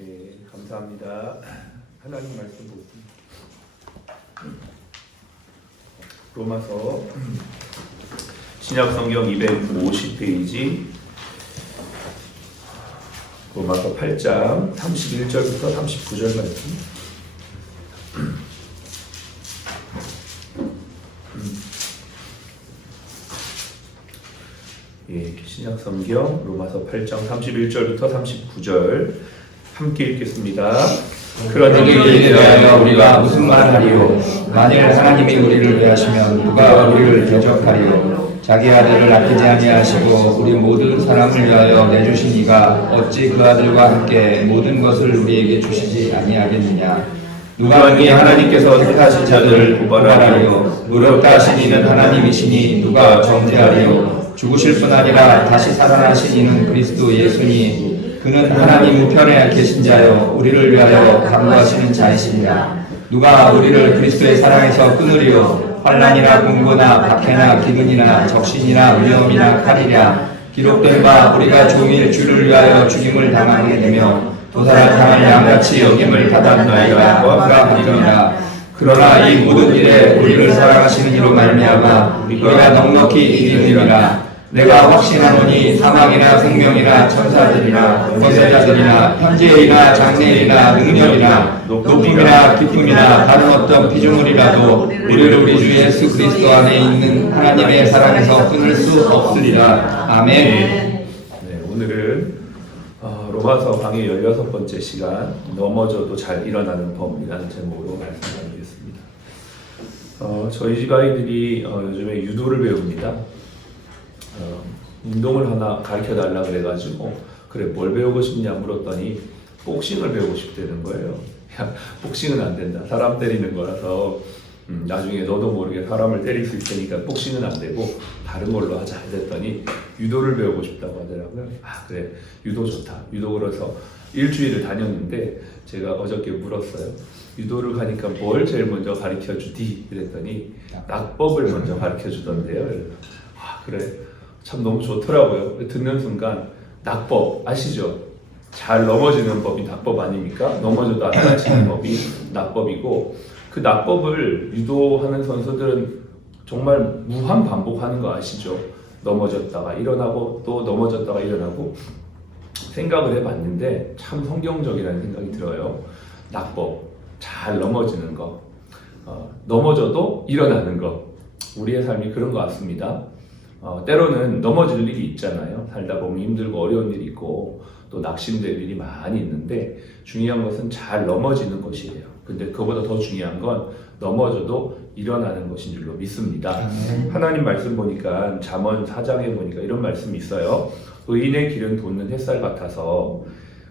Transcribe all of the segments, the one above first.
예, 감사합니다. 하나님 말씀 보겠습니다. 로마서 신약성경 250페이지 로마서 8장 31절부터 39절 말씀. 예, 신약성경 로마서 8장 31절부터 39절 함께 읽겠습니다. 그러니 이에 대하여 우리가 무슨 말을 하리요? 만일 하나님이 우리를 위하시면 누가 우리를 대적하리요? 자기 아들을 아끼지 아니하시고 우리 모든 사람을 위하여 내주신 이가 어찌 그 아들과 함께 모든 것을 우리에게 주시지 아니하겠느냐? 누가 능히 하나님께서 택하신 자들을 고발하리요? 무릇 하신 이는 하나님이시니 누가 정죄하리요? 죽으실 뿐 아니라 다시 살아나신 이는 그리스도 예수니 그는 하나님 우편에 계신 자여 우리를 위하여 간구하시는 자이시니라. 누가 우리를 그리스도의 사랑에서 끊으리요? 환난이나 공고나 박해나 기근이나 적신이나 위험이나 칼이랴. 기록된 바 우리가 종일 주를 위하여 죽임을 당하게 되며 도살을 당할 양같이 여김을 받았나이다 하리라. 그러나 이 모든 일에 우리를 사랑하시는 이로 말미암아 우리가 넉넉히 이기느니라. 내가 확신하노니 사망이나 생명이나 천사들이나 권세자들이나 현재이나 장래이나 능력이나 높음이나 깊음이나 다른 어떤 피조물이라도 우리를 우리 주 예수 그리스도 안에 있는 하나님의 사랑에서 끊을 수 없으리라. 아멘. 네, 오늘은 로마서 강의 16번째 시간 넘어져도 잘 일어나는 법이라는 제목으로 말씀 나누겠습니다. 저희 집 아이들이 요즘에 유도를 배웁니다. 운동을 하나 가르쳐 달라 그래가지고 그래 뭘 배우고 싶냐 물었더니 복싱을 배우고 싶다는 거예요. 야, 복싱은 안 된다. 사람 때리는 거라서 나중에 너도 모르게 사람을 때릴 수 있으니까 복싱은 안 되고 다른 걸로 하자 했더니 유도를 배우고 싶다고 하더라고요. 아 그래 유도 좋다. 유도 그래서 일주일을 다녔는데 제가 어저께 물었어요. 유도를 가니까 뭘 제일 먼저 가르쳐 주디? 그랬더니 낙법을 먼저 가르쳐 주던데요. 아 그래 참 너무 좋더라고요. 듣는 순간 낙법 아시죠? 잘 넘어지는 법이 낙법 아닙니까? 넘어져도 안 다치는 법이 낙법이고 그 낙법을 유도하는 선수들은 정말 무한 반복하는 거 아시죠? 넘어졌다가 일어나고 또 넘어졌다가 일어나고 생각을 해봤는데 참 성경적이라는 생각이 들어요. 낙법 잘 넘어지는 거 넘어져도 일어나는 거 우리의 삶이 그런 것 같습니다. 때로는 넘어질 일이 있잖아요. 살다 보면 힘들고 어려운 일이 있고 또 낙심될 일이 많이 있는데 중요한 것은 잘 넘어지는 것이에요. 근데 그보다 더 중요한 건 넘어져도 일어나는 것인 줄로 믿습니다. 하나님 말씀 보니까 잠언 4장에 보니까 이런 말씀이 있어요. 의인의 길은 돋는 햇살 같아서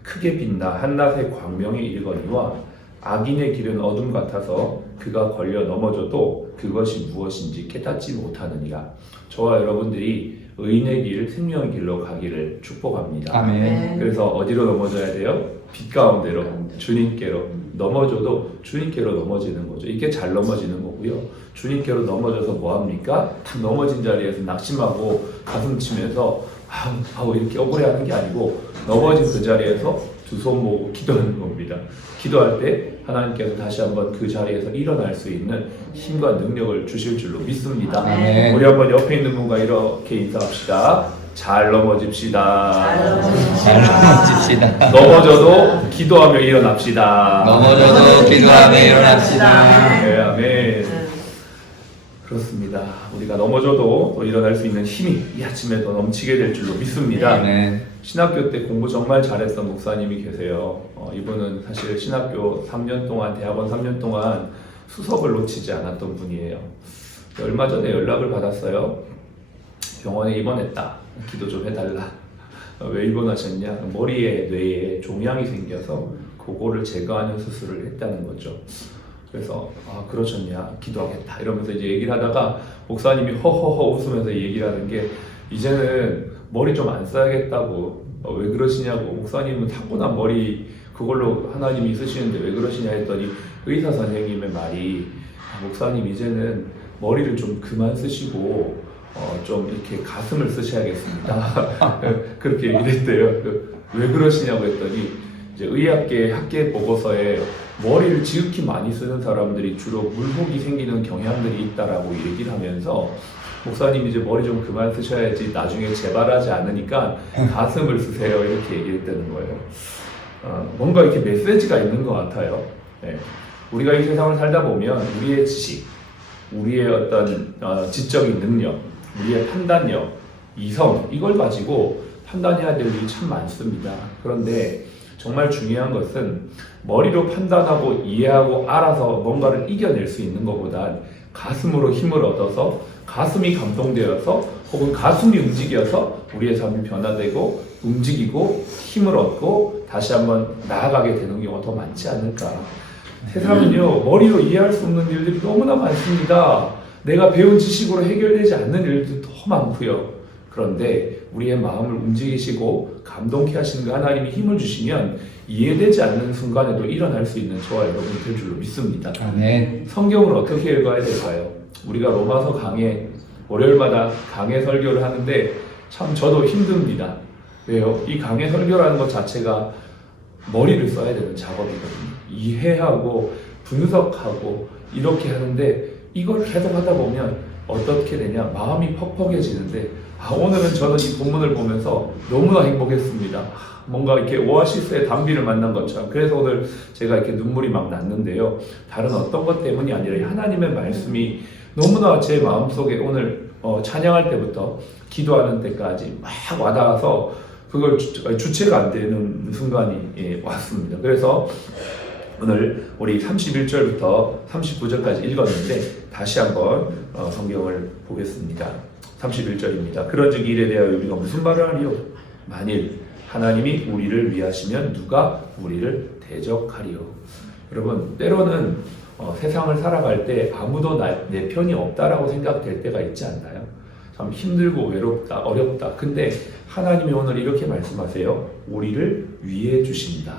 크게 빛나 한낮의 광명에 이르거니와 악인의 길은 어둠 같아서 그가 걸려 넘어져도 그것이 무엇인지 깨닫지 못하느니라. 저와 여러분들이 의인의 길, 생명의 길로 가기를 축복합니다. 아멘. 그래서 어디로 넘어져야 돼요? 빛 가운데로, 주님께로. 넘어져도 주님께로 넘어지는 거죠. 이게 잘 넘어지는 거고요. 주님께로 넘어져서 뭐합니까? 탁 넘어진 자리에서 낙심하고 가슴 치면서 아우 이렇게 억울해하는 게 아니고 넘어진 그 자리에서 두 손 모으고 기도하는 겁니다. 기도할 때 하나님께서 다시 한번 그 자리에서 일어날 수 있는 힘과 능력을 주실 줄로 믿습니다. 아멘. 우리 한번 옆에 있는 분과 이렇게 인사합시다. 잘 넘어집시다. 잘 넘어집시다. 넘어져도 기도하며 일어납시다. 넘어져도 기도하며 일어납시다. 네, 아멘. 그렇습니다. 우리가 넘어져도 또 일어날 수 있는 힘이 이 아침에 더 넘치게 될 줄로 믿습니다. 아멘. 신학교 때 공부 정말 잘했던 목사님이 계세요. 이분은 사실 신학교 3년 동안, 대학원 3년 동안 수석을 놓치지 않았던 분이에요. 얼마 전에 연락을 받았어요. 병원에 입원했다. 기도 좀 해달라. 왜 입원하셨냐? 머리에, 뇌에 종양이 생겨서 그거를 제거하는 수술을 했다는 거죠. 그래서 그러셨냐? 기도하겠다. 이러면서 이제 얘기를 하다가 목사님이 허허허 웃으면서 얘기를 하는 게 이제는 머리 좀 안 써야겠다고. 왜 그러시냐고. 목사님은 타고난 머리 그걸로 하나님이 쓰시는데 왜 그러시냐 했더니 의사 선생님의 말이 목사님 이제는 머리를 좀 그만 쓰시고 좀 이렇게 가슴을 쓰셔야겠습니다. 그렇게 얘기를 했대요. 왜 그러시냐고 했더니 이제 의학계 학계 보고서에 머리를 지극히 많이 쓰는 사람들이 주로 물혹이 생기는 경향들이 있다라고 얘기를 하면서 목사님 이제 머리 좀 그만 쓰셔야지 나중에 재발하지 않으니까 가슴을 쓰세요 이렇게 얘기했다는 거예요. 뭔가 이렇게 메시지가 있는 것 같아요. 네. 우리가 이 세상을 살다 보면 우리의 지식, 우리의 어떤 지적인 능력, 우리의 판단력, 이성 이걸 가지고 판단해야 될 일이 참 많습니다. 그런데 정말 중요한 것은 머리로 판단하고 이해하고 알아서 뭔가를 이겨낼 수 있는 것보다 가슴으로 힘을 얻어서 가슴이 감동되어서 혹은 가슴이 움직여서 우리의 삶이 변화되고 움직이고 힘을 얻고 다시 한번 나아가게 되는 경우가 더 많지 않을까. 세상은요 머리로 이해할 수 없는 일들이 너무나 많습니다. 내가 배운 지식으로 해결되지 않는 일들도 더 많고요. 그런데 우리의 마음을 움직이시고 감동케 하시는 그 하나님이 힘을 주시면 이해되지 않는 순간에도 일어날 수 있는 저와 여러분이 될 줄로 믿습니다. 아멘. 성경을 어떻게 읽어야 될까요? 우리가 로마서 강해 월요일마다 강해 설교를 하는데 참 저도 힘듭니다. 왜요? 이 강해 설교라는 것 자체가 머리를 써야 되는 작업이거든요. 이해하고 분석하고 이렇게 하는데 이걸 계속 하다 보면 어떻게 되냐? 마음이 퍽퍽해지는데 오늘은 저는 이 본문을 보면서 너무나 행복했습니다. 뭔가 이렇게 오아시스의 단비를 만난 것처럼. 그래서 오늘 제가 이렇게 눈물이 막 났는데요. 다른 어떤 것 때문이 아니라 하나님의 말씀이 너무나 제 마음속에 오늘 찬양할 때부터 기도하는 때까지 막 와닿아서 그걸 주체가 안 되는 순간이 왔습니다. 그래서 오늘 우리 31절부터 39절까지 읽었는데 다시 한번 성경을 보겠습니다. 31절입니다. 그런즉 일에 대하여 우리가 무슨 말을 하리요? 만일 하나님이 우리를 위하시면 누가 우리를 대적하리요? 여러분 때로는 세상을 살아갈 때 아무도 내 편이 없다라고 생각될 때가 있지 않나요? 참 힘들고 외롭다, 어렵다. 근데 하나님이 오늘 이렇게 말씀하세요. 우리를 위해 주신다.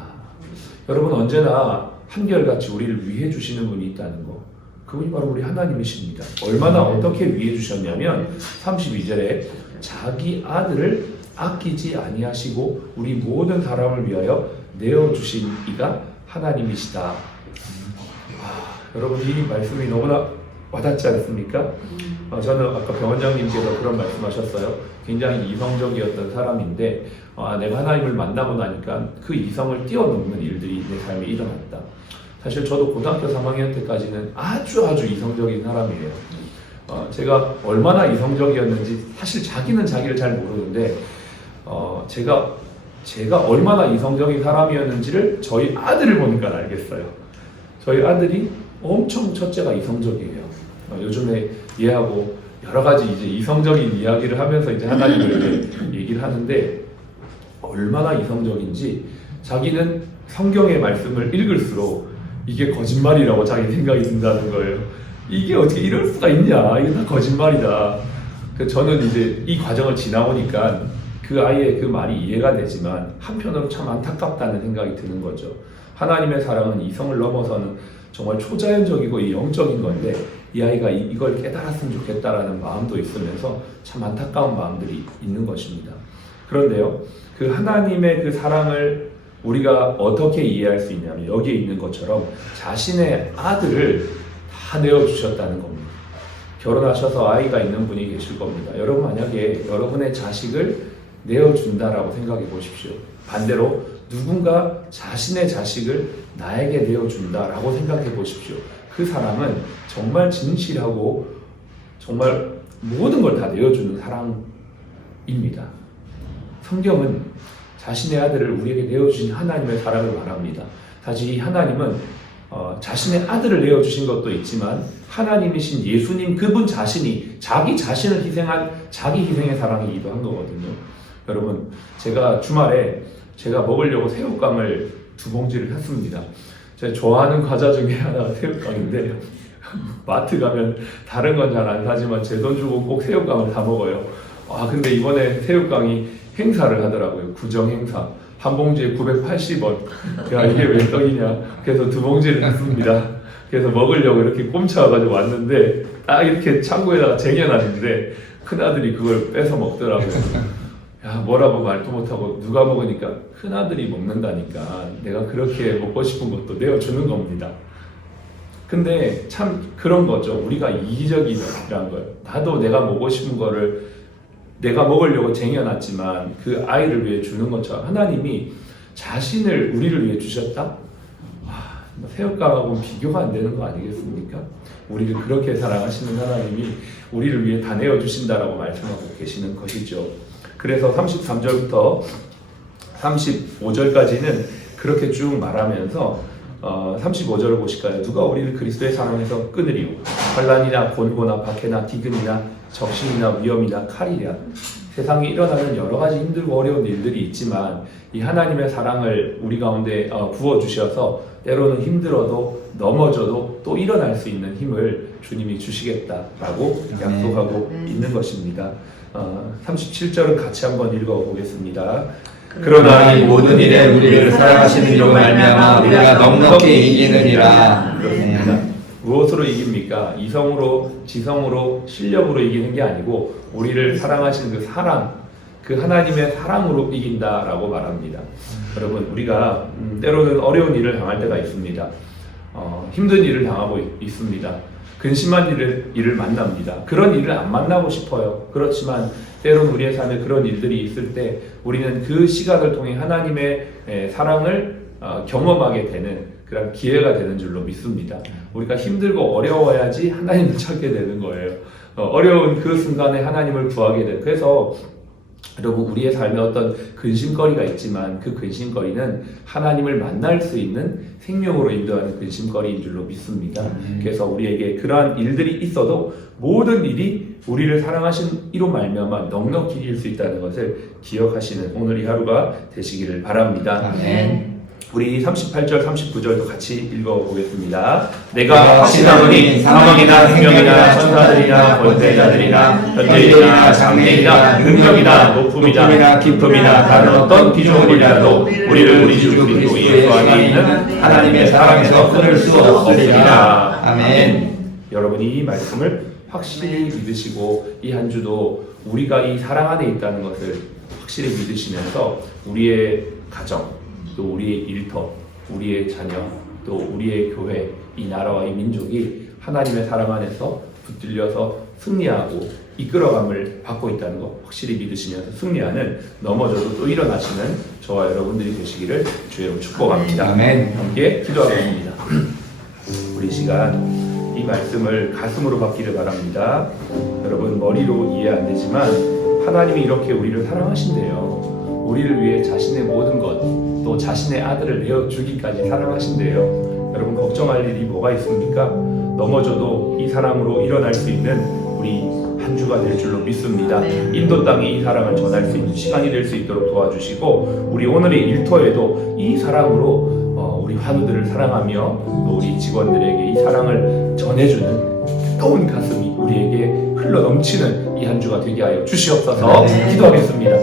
여러분 언제나 한결같이 우리를 위해 주시는 분이 있다는 거. 그분이 바로 우리 하나님이십니다. 얼마나 어떻게 위해 주셨냐면 32절에 자기 아들을 아끼지 아니하시고 우리 모든 사람을 위하여 내어주신 이가 하나님이시다. 여러분 이 말씀이 너무나 와닿지 않습니까? 저는 아까 병원장님께서 그런 말씀하셨어요. 굉장히 이성적이었던 사람인데 내가 하나님을 만나고 나니까 그 이성을 뛰어넘는 일들이 내 삶에 일어났다. 사실 저도 고등학교 3학년 때까지는 아주 이성적인 사람이에요. 제가 얼마나 이성적이었는지 사실 자기는 자기를 잘 모르는데 제가 얼마나 이성적인 사람이었는지를 저희 아들을 보니까 알겠어요. 저희 아들이 엄청 첫째가 이성적이에요. 요즘에 얘하고 여러 가지 이제 이성적인 이야기를 하면서 이제 하나님을 얘기를 하는데 얼마나 이성적인지 자기는 성경의 말씀을 읽을수록 이게 거짓말이라고 자기 생각이 든다는 거예요. 이게 어떻게 이럴 수가 있냐? 이게 다 거짓말이다. 저는 이제 이 과정을 지나오니까 그 아이의 그 말이 이해가 되지만 한편으로 참 안타깝다는 생각이 드는 거죠. 하나님의 사랑은 이성을 넘어서는 정말 초자연적이고 이 영적인 건데 이 아이가 이걸 깨달았으면 좋겠다라는 마음도 있으면서 참 안타까운 마음들이 있는 것입니다. 그런데요, 그 하나님의 그 사랑을 우리가 어떻게 이해할 수 있냐면 여기에 있는 것처럼 자신의 아들을 다 내어주셨다는 겁니다. 결혼하셔서 아이가 있는 분이 계실 겁니다. 여러분 만약에 여러분의 자식을 내어준다라고 생각해 보십시오. 반대로 누군가 자신의 자식을 나에게 내어준다라고 생각해 보십시오. 그 사람은 정말 진실하고 정말 모든 걸 다 내어주는 사랑입니다. 성경은 자신의 아들을 우리에게 내어주신 하나님의 사랑을 말합니다. 사실 이 하나님은 자신의 아들을 내어주신 것도 있지만 하나님이신 예수님 그분 자신이 자기 자신을 희생한 자기 희생의 사랑이기도 한 거거든요. 여러분 제가 주말에 제가 먹으려고 새우깡을 2봉지를 샀습니다. 제가 좋아하는 과자 중에 하나가 새우깡인데 마트 가면 다른 건 잘 안 사지만 제 돈 주고 꼭 새우깡을 사 먹어요. 근데 이번에 새우깡이 행사를 하더라고요. 구정 행사. 한 봉지에 980원. 야 이게 왜 떡이냐. 그래서 2봉지를 샀습니다. 그래서 먹으려고 이렇게 꼼쳐와가지고 왔는데 딱 이렇게 창고에다가 쟁여놨는데 큰아들이 그걸 뺏어 먹더라고요. 야, 뭐라고 말도 못하고 누가 먹으니까 큰아들이 먹는다니까 내가 그렇게 먹고 싶은 것도 내어주는 겁니다. 근데 참 그런 거죠. 우리가 이기적이라는 거예요. 나도 내가 먹고 싶은 거를 내가 먹으려고 쟁여놨지만 그 아이를 위해 주는 것처럼 하나님이 자신을 우리를 위해 주셨다? 와, 새우깡하고는 비교가 안 되는 거 아니겠습니까? 우리를 그렇게 사랑하시는 하나님이 우리를 위해 다 내어주신다라고 말씀하고 계시는 것이죠. 그래서 33절부터 35절까지는 그렇게 쭉 말하면서 35절을 보실까요? 누가 우리를 그리스도의 사랑에서 끊으리요? 환난이나 곤고나 박해나 디근이나 적신이나 위험이나 칼이랴. 세상에 일어나는 여러 가지 힘들고 어려운 일들이 있지만 이 하나님의 사랑을 우리 가운데 부어주셔서 때로는 힘들어도 넘어져도 또 일어날 수 있는 힘을 주님이 주시겠다라고 약속하고 있는 것입니다. 37절은 같이 한번 읽어보겠습니다. 그러나 이 모든 일에 우리를 사랑하시는 이로 말미암아 우리가 넉넉히 이기느니라. 그렇습니다. 무엇으로 이깁니까? 이성으로, 지성으로, 실력으로 이기는 게 아니고 우리를 사랑하시는 그 사랑, 그 하나님의 사랑으로 이긴다라고 말합니다. 여러분, 우리가 때로는 어려운 일을 당할 때가 있습니다. 힘든 일을 당하고 있습니다. 근심한 일을 만납니다. 그런 일을 안 만나고 싶어요. 그렇지만 때로는 우리의 삶에 그런 일들이 있을 때 우리는 그 시간을 통해 하나님의 사랑을 경험하게 되는 그런 기회가 되는 줄로 믿습니다. 우리가 힘들고 어려워야지 하나님을 찾게 되는 거예요. 어려운 그 순간에 하나님을 구하게 돼요. 그래서 여러분, 우리의 삶에 어떤 근심거리가 있지만 그 근심거리는 하나님을 만날 수 있는 생명으로 인도하는 근심거리인 줄로 믿습니다. 그래서 우리에게 그러한 일들이 있어도 모든 일이 우리를 사랑하신 이로 말미암아 넉넉히 이길 수 있다는 것을 기억하시는 오늘 이 하루가 되시기를 바랍니다. 아멘. 우리 38절, 39절도 같이 읽어보겠습니다. 내가 확신하노니 사망이나 생명이나 천사들이나 권세자들이나 현재이나 장래이나 능력이나 높음이나 깊음이나 다른 어떤 비조물이라도 우리를 우리 주 그리스도 예수 안에 있는 하나님의 사랑에서 끊을 수 없으리라. 아멘. 여러분이 이 말씀을 확실히 믿으시고 이 한 주도 우리가 이 사랑 안에 있다는 것을 확실히 믿으시면서 우리의 가정, 또 우리의 일터, 우리의 자녀, 또 우리의 교회, 이 나라와 이 민족이 하나님의 사랑 안에서 붙들려서 승리하고 이끌어감을 받고 있다는 것 확실히 믿으시면서 승리하는, 넘어져도 또 일어나시는 저와 여러분들이 되시기를 주의로 축복합니다. 아멘. 함께 기도하겠습니다. 우리 시간 이 말씀을 가슴으로 받기를 바랍니다. 여러분, 머리로 이해 안 되지만 하나님이 이렇게 우리를 사랑하신대요. 우리를 위해 자신의 모든 것, 또 자신의 아들을 내어주기까지 사랑하신대요. 여러분, 걱정할 일이 뭐가 있습니까? 넘어져도 이 사랑으로 일어날 수 있는 우리 한 주가 될 줄로 믿습니다. 인도 땅에 이 사랑을 전할 수 있는 시간이 될 수 있도록 도와주시고, 우리 오늘의 일터에도 이 사랑으로 우리 환우들을 사랑하며 또 우리 직원들에게 이 사랑을 전해주는 뜨거운 가슴이 우리에게 흘러 넘치는 이 한 주가 되게 하여 주시옵소서. 기도하겠습니다.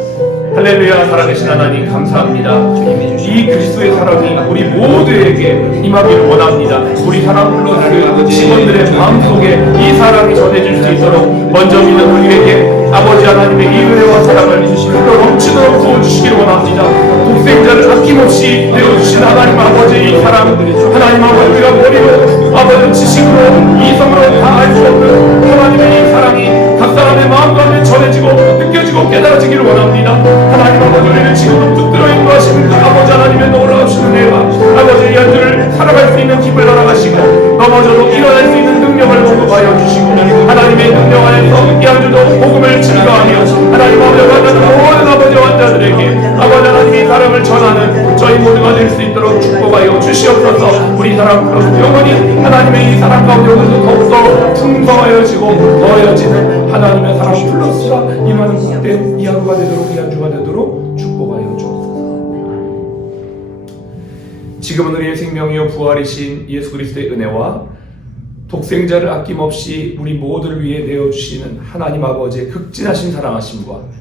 할렐루야. 살아계신 하나님 감사합니다. 이 그리스도의 사랑이 우리 모두에게 임하기를 원합니다. 우리 사랑 플러스 직원들의 마음속에 이 사랑이 전해질 수 있도록 먼저 믿는 우리에게 아버지 하나님의 이 은혜와 사랑을 흘러 넘치도록 부어주시기를 원합니다. 독생자를 아낌없이 내어주신 하나님 아버지의 이 사랑, 하나님 아버지가 머리로 아버지 지식으로 이성으로 다 알 수 없는 하나님의 이 사랑이 각 사람의 마음 가운데 전해지고 느껴지고 깨달아지기를 원합니다. 하나님 아버지, 우리를 지금도 붙들어 인도하시는 그 아버지 하나님의 놀라우신 은혜가 아버지의 연주를 살아갈 수 있는 힘을 허락하시고 넘어져도 일어날 수 있는 능력을 공급하여 주시고 하나님의 능력 안에서 이 한주도 복음을 증거하며 하나님 아버지와 만나는 모든 아버지 환자들에게 아버지 하나님의 사랑을 전하는 저희 모두가 될 수 있도록 축복하여 주시옵소서. 우리 사랑 플러스 영원히 하나님의 이 사랑 가운데 오늘도 더욱더 풍성하여지고 더해지는 하나님의 사랑 플러스가 임하는 그때 이 하루가 되도록, 이 한 주가 되도록 축복하여 주옵소서. 지금은 우리의 생명이요 부활이신 예수 그리스도의 은혜와 독생자를 아낌없이 우리 모두를 위해 내어주시는 하나님 아버지의 극진하신 사랑하심과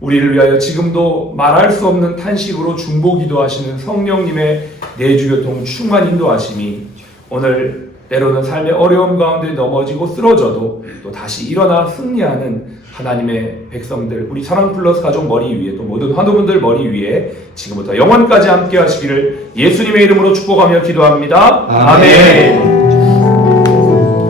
우리를 위하여 지금도 말할 수 없는 탄식으로 중보기도하시는 성령님의 내주교통 충만 인도하심이 오늘 때로는 삶의 어려움 가운데 넘어지고 쓰러져도 또 다시 일어나 승리하는 하나님의 백성들, 우리 사랑 플러스 가족 머리 위에 또 모든 환우분들 머리 위에 지금부터 영원까지 함께 하시기를 예수님의 이름으로 축복하며 기도합니다. 아멘.